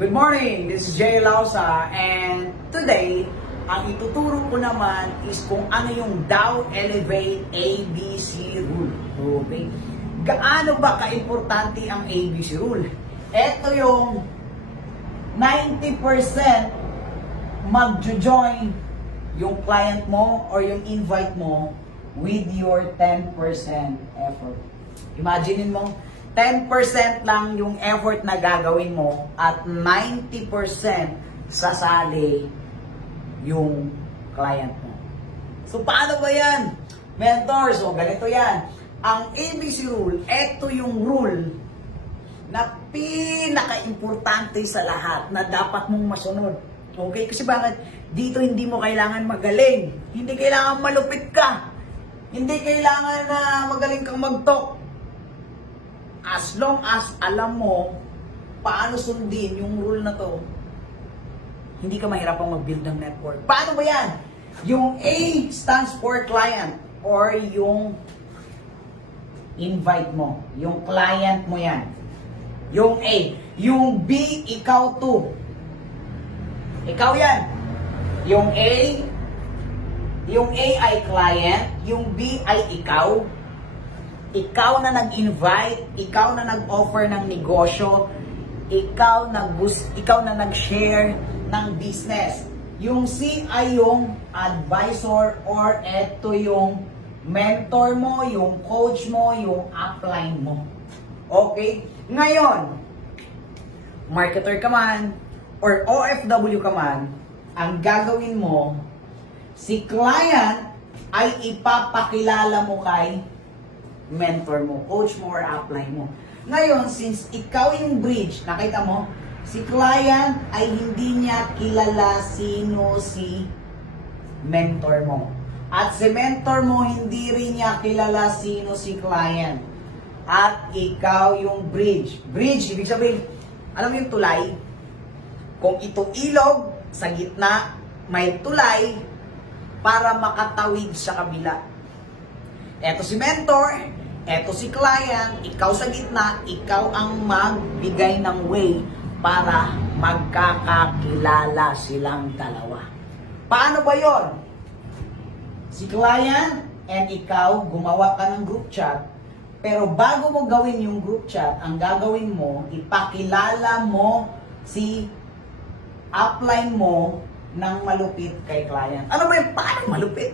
Good morning! This is Jay Lausa and today, ang ituturo ko naman is kung ano yung Dow Elevate ABC Rule. Okay? Gaano ba ka-importante ang ABC Rule? Ito yung 90% mag-join yung client mo or yung invite mo with your 10% effort. Imaginein mo, 10% lang yung effort na gagawin mo at 90% sasali yung client mo. So, paano ba yan? Mentor, so ganito yan. Ang ABC rule, ito yung rule na pinaka-importante sa lahat na dapat mong masunod. Okay? Kasi bakit? Dito hindi mo kailangan magaling. Hindi kailangan malupit ka. Hindi kailangan na magaling kang mag-talk. As long as alam mo paano sundin yung rule na to, hindi ka mahirapang mag-build ng network. Paano ba yan? Yung A stands for client or yung invite mo. Yung client mo yan. Yung A. Yung B, ikaw to. Ikaw yan. Yung A ay client, yung B ay ikaw. Ikaw na nag-invite, ikaw na nag-offer ng negosyo, ikaw na nag-share ng business. Yung C ay yung advisor or eto yung mentor mo, yung coach mo, yung upline mo. Okay? Ngayon, marketer ka man or OFW ka man, ang gagawin mo, si client ay ipapakilala mo kay mentor mo, coach mo, or upline mo. Ngayon, since ikaw yung bridge, nakita mo, si client ay hindi niya kilala sino si mentor mo. At si mentor mo, hindi rin niya kilala sino si client. At ikaw yung bridge. Bridge, ibig sabihin, alam mo yung tulay? Kung ito ilog, sa gitna, may tulay para makatawid sa kabila. Eto si mentor, eto si client, ikaw sa gitna, ikaw ang magbigay ng way para magkakakilala silang dalawa. Paano ba yon? Si client and ikaw, gumawa ka ng group chat, pero bago mo gawin yung group chat, ang gagawin mo, ipakilala mo si upline mo ng malupit kay client. Ano ba yung paano malupit?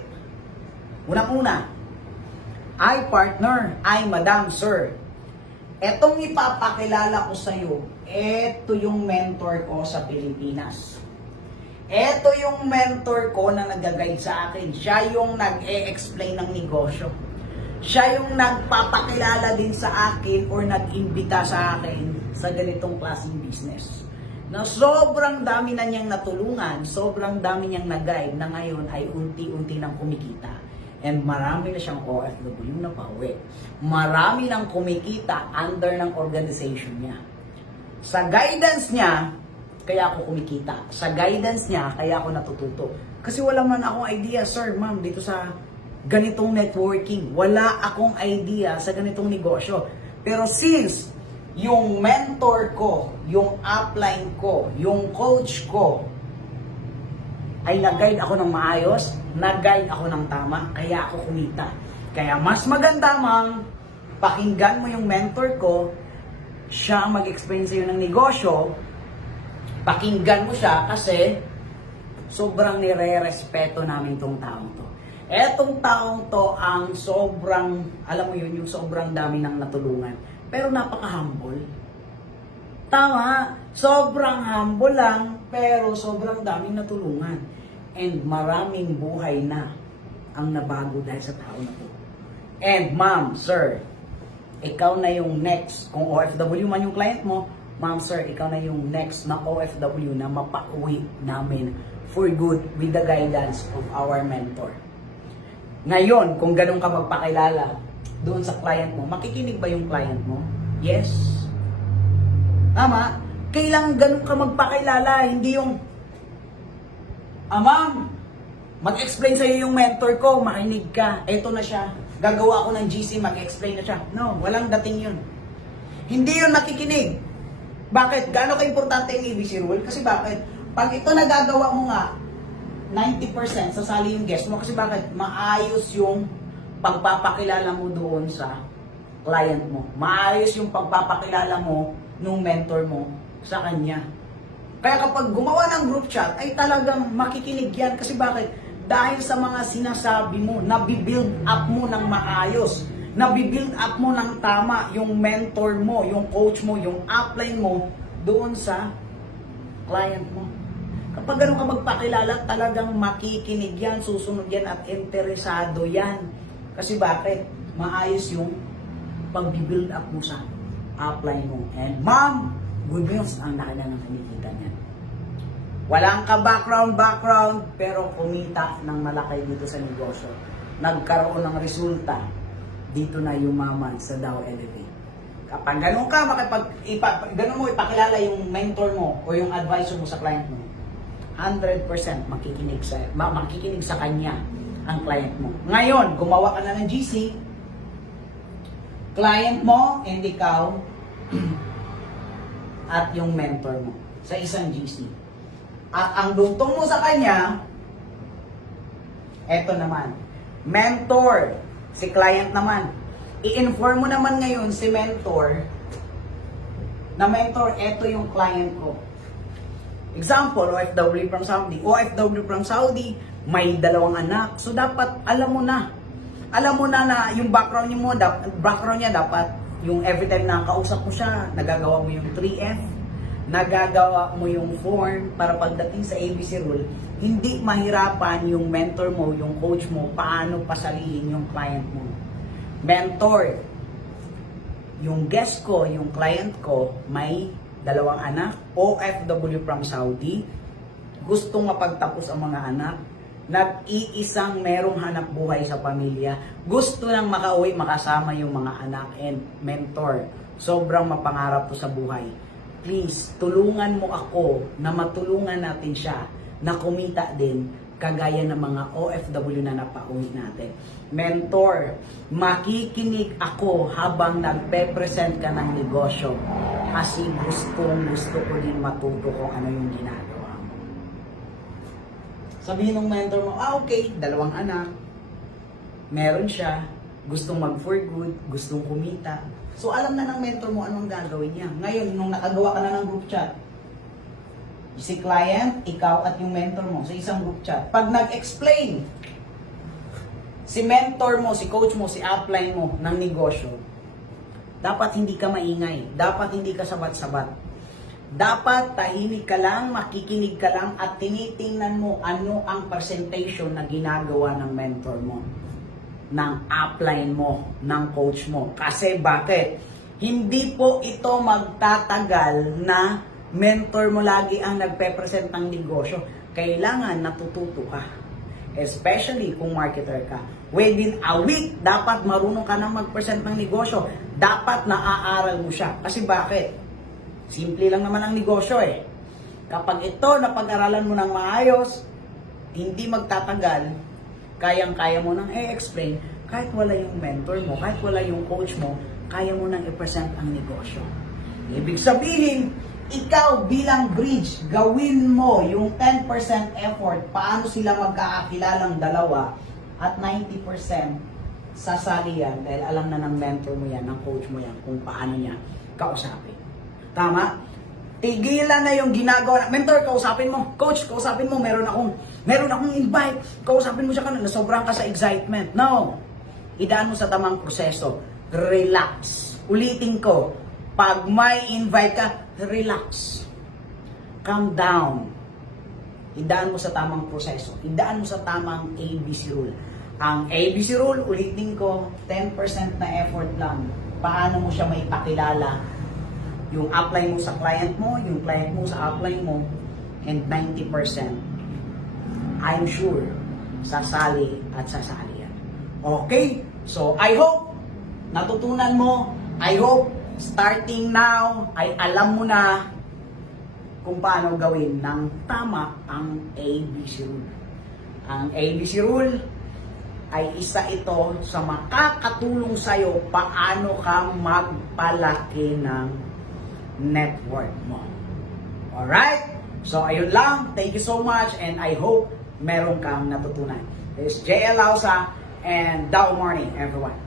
Unang-una, ay partner, ay madam, sir. Etong ipapakilala ko sa iyo, eto yung mentor ko sa Pilipinas. Eto yung mentor ko na nag-guide sa akin. Siya yung nag-e-explain ng negosyo. Siya yung nagpapakilala din sa akin or nag-imbita sa akin sa ganitong klaseng business. Na sobrang dami na niyang natulungan, sobrang dami niyang nag-guide na ngayon ay unti-unti nang kumikita. And marami na siyang OFW na pauwi. Marami nang kumikita under ng organization niya. Sa guidance niya, kaya ako kumikita. Sa guidance niya, kaya ako natututo. Kasi wala man akong idea, sir, ma'am, dito sa ganitong networking. Wala akong idea sa ganitong negosyo. Pero since yung mentor ko, yung upline ko, yung coach ko, ay nag-guide ako ng maayos, nag-guide ako ng tama, kaya ako kumita. Kaya mas maganda mang pakinggan mo yung mentor ko, siya ang mag-explain sa'yo ng negosyo, pakinggan mo siya kasi sobrang nire-respeto namin tong taong to. Etong taong to ang sobrang, alam mo yun, yung sobrang dami ng natulungan. Pero napaka-humble. Tama, sobrang humble lang, pero sobrang daming natulungan. And maraming buhay na ang nabago dahil sa tao na to. And ma'am, sir, ikaw na yung next. Kung OFW man yung client mo, ma'am, sir, ikaw na yung next na OFW na mapauwi namin for good with the guidance of our mentor. Ngayon, kung ganun ka magpakilala doon sa client mo, makikinig ba yung client mo? Yes. Tama? Kailangan ganun ka magpakilala, hindi yung ma'am, mag-explain sa'yo yung mentor ko, makinig ka, eto na siya, gagawa ako ng GC, mag-explain na siya. No, walang dating yun. Hindi yun nakikinig. Bakit? Gaano ka-importante yung ABC rule? Kasi bakit? Pag ito nagagawa mo nga, 90% sasali yung guest mo. Kasi bakit? Maayos yung pagpapakilala mo doon sa client mo. Maayos yung pagpapakilala mo nung mentor mo sa kanya. Kaya kapag gumawa ng group chat, ay talagang makikinig yan. Kasi bakit? Dahil sa mga sinasabi mo, nabibuild up mo ng maayos. Nabibuild up mo ng tama yung mentor mo, yung coach mo, yung upline mo doon sa client mo. Kapag ganun ka magpakilala, talagang makikinig yan, susunod yan at interesado yan. Kasi bakit? Maayos yung pag-build up mo sa upline mo. And ma'am, good news ang nakala ng kumikita niyan. Walang ka-background, pero kumita ng malaki dito sa negosyo. Nagkaroon ng resulta, dito na yumaman sa Dow Elevate. Kapag ganun ka, ganun mo ipakilala yung mentor mo o yung advisor mo sa client mo, 100% makikinig sa kanya ang client mo. Ngayon, gumawa ka na ng GC, client mo and ikaw at yung mentor mo sa isang GC. At ang dugtong mo sa kanya, eto naman, mentor, si client naman. I-inform mo naman ngayon si mentor na mentor, eto yung client ko. Example, OFW from Saudi. OFW from Saudi, may 2 anak. So dapat alam mo na. Alam mo na yung background niya dapat yung every time na kausap mo siya, nagagawa mo yung 3F, nagagawa mo yung form para pagdating sa ABC rule, hindi mahirapan yung mentor mo, yung coach mo, paano pasalihin yung client mo. Mentor, yung guest ko, yung client ko, may 2 anak, OFW from Saudi, gustong mapagtapos ang mga anak, nag-iisang merong hanap buhay sa pamilya, gusto nang makauwi, makasama yung mga anak, and mentor, sobrang mapangarap to sa buhay. Please, tulungan mo ako na matulungan natin siya na kumita din kagaya ng mga OFW na napauwi natin. Mentor, makikinig ako habang nagpe-present ka ng negosyo kasi gusto ko din matuto kung ano yung ginagawa mo. Sabihin ng mentor mo, okay, 2 anak, meron siya, gustong mag-for good, gustong kumita. So alam na ng mentor mo anong gagawin niya. Ngayon, nung nakagawa ka na ng group chat, si client, ikaw at yung mentor mo sa isang group chat. Pag nag-explain si mentor mo, si coach mo, si upline mo ng negosyo, dapat hindi ka maingay. Dapat hindi ka sabat-sabat. Dapat tahimik ka lang, makikinig ka lang at tinitingnan mo ano ang presentation na ginagawa ng mentor mo, ng upline mo, ng coach mo. Kasi bakit? Hindi po ito magtatagal na mentor mo lagi ang nagpe-present ng negosyo. Kailangan natututo ka. Especially kung marketer ka. Within a week, dapat marunong ka nang mag-present ng negosyo. Dapat naaaral mo siya. Kasi bakit? Simple lang naman ang negosyo eh. Kapag ito napag-aralan mo ng maayos, hindi magtatagal, kayang-kaya mo nang i-explain, kahit wala yung mentor mo, kahit wala yung coach mo, kaya mo nang i-present ang negosyo. Ibig sabihin, ikaw bilang bridge, gawin mo yung 10% effort, paano sila magkakakilalang dalawa, at 90% sasali yan dahil alam na ng mentor mo yan, ng coach mo yan, kung paano niya kausapin. Tama? Tigilan na yung ginagawa. Mentor, kausapin mo. Coach, kausapin mo. Meron akong invite. Kausapin mo siya kanina. Sobrang ka sa excitement. No. Idaan mo sa tamang proseso. Relax. Ulitin ko. Pag may invite ka, relax. Calm down. Idaan mo sa tamang proseso. Idaan mo sa tamang ABC rule. Ang ABC rule, ulitin ko, 10% na effort lang. Paano mo siya may pakilala? Yung upline mo sa client mo, yung client mo sa upline mo, and 90%, I'm sure, sasali at sasali yan. Okay? So, I hope natutunan mo. I hope starting now ay alam mo na kung paano gawin ng tama ang ABC rule. Ang ABC rule ay isa ito sa makakatulong sa'yo paano ka magpalaki ng net worth mo. Alright? So, ayun lang. Thank you so much and I hope meron kang natutunan. This is JL Lausa and Dow Morning, everyone.